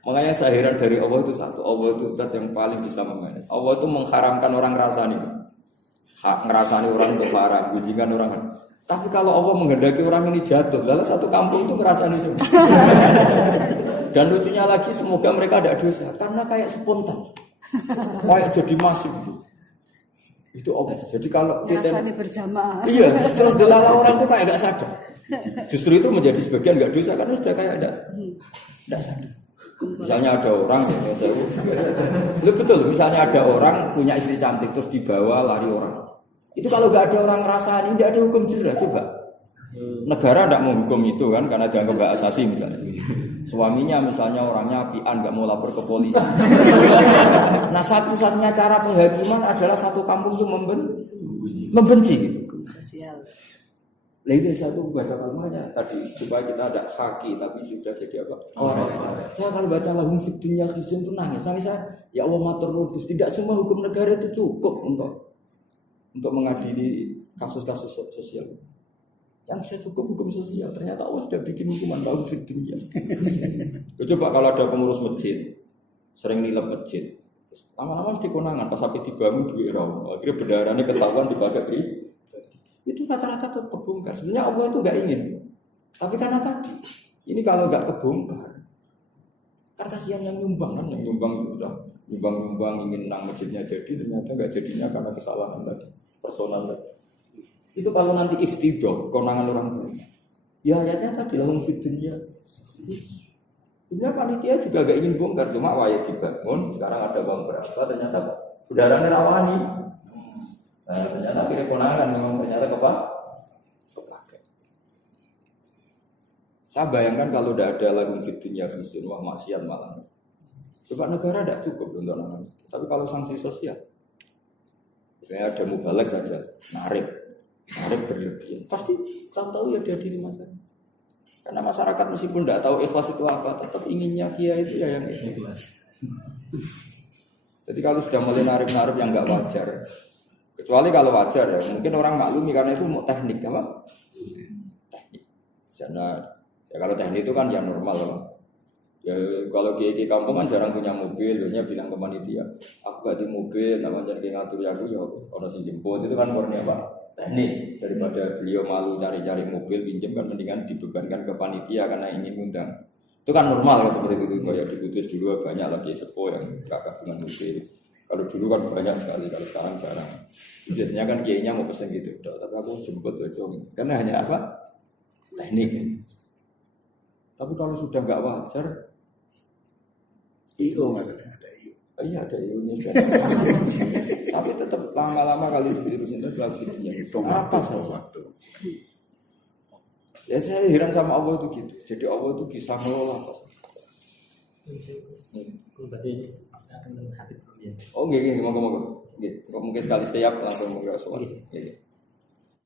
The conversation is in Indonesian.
Makanya saya heran dari Allah itu satu. Allah itu zat yang paling bisa memanage. Allah itu mengharamkan orang ngerasani. Ngerasani orang itu haram, gunjingan orang. Tapi kalau Allah menghendaki orang ini jatuh, lalu satu kampung itu ngerasani semua. Dan lucunya lagi semoga mereka tidak dosa. Karena kayak spontan. Kayak jadi masif. Itu Allah. Jadi kalau kita ngerasani berjamaah. Iya, terus delala orang itu kayak gak sadar. Justru itu menjadi sebagian gak dosa karena sudah kayak tidak sadar. Misalnya ada orang, betul. Misalnya ada orang punya istri cantik terus dibawa lari orang. Itu kalau nggak ada orang ngerasani, tidak ada hukum jerah. Coba negara tidak mau hukum itu kan karena dianggap nggak asasi misalnya. Suaminya misalnya orangnya apian nggak mau lapor ke polisi. Nah satu-satunya cara penghakiman adalah satu kampung itu membenci. Sosial. Nah itu satu baca kalmanya tadi supaya kita ada haki tapi sudah jadi apa? Saya kalau baca lahum fid dunya khizyun itu nangis saya. Ya Allah matur nuwun tidak semua hukum negara itu cukup untuk mengadili kasus-kasus sosial. Yang bisa cukup hukum sosial ternyata Allah sudah bikin hukuman lahum fid dunya. Coba kalau ada pengurus masjid sering nilep masjid, lama-lama mesti konangan pas sampai dibangun duit raw. Akhirnya bendaharanya ketahuan dipakai itu rata-rata tetap kebongkar. Sebenarnya Allah itu nggak ingin, tapi karena tadi ini kalau nggak kebongkar, kan kasihan yang nyumbang sudah nyumbang ingin menang masjidnya jadi ternyata nggak jadinya karena kesalahan tadi personal tadi. Itu kalau nanti iftidah konangan orang lain, ya ayatnya tadi lahum fid dunya. Sebenarnya panitia juga nggak ingin bongkar, cuma wayah dibangun sekarang ada bang berapa ternyata udaranya rawani. Nah, ternyata akhirnya konangan memang ternyata kepakai. Saya bayangkan kalau tidak ada lahum fid dunya khizyun wah maksiat malah. Coba negara tidak cukup untuk nangan. Tapi kalau sanksi sosial, misalnya ada mubalek saja, narik berlebihan, pasti tahu ya diadili masyarakat. Karena masyarakat meskipun tidak tahu ikhlas itu apa, tetap inginnya kiai itu ya yang ikhlas. Jadi kalau sudah mulai narik yang nggak wajar. Kecuali kalau wajar ya, mungkin orang maklumi karena itu mau teknik apa? Teknik. Karena ya kalau teknik itu kan ya normal loh. Ya kalau di kampung kan jarang punya mobil, biasanya bilang ke panitia, aku gak di mobil, namanya jadi ngatur ya aku ya orang sing jemput itu kan murni apa? Teknik. Daripada beliau malu cari-cari mobil pinjam kan mendingan dibebankan ke panitia karena ingin undang. Itu kan normal kan seperti itu. Kayak di Kudus dulu banyak lagi sepo yang gak kagungan mobil. Kalau dulu kan banyak sekali, kalau sekarang jarang. Biasanya kan kiainya mau pesen gitu, tapi aku jemput aja. Karena hanya apa? Teknik. Tapi kalau sudah nggak wajar, IO ada IO. Iya ada IO-nya. Tapi tetap lama-lama kali diurusin itu dalam videonya. Apa sesuatu? Ya saya heran sama Allah itu gitu. Jadi Allah itu bisa ngelola apa saja. Berarti akan hati. Oh, gini, monggo. Mungkin sekali setiap langsung monggo soal.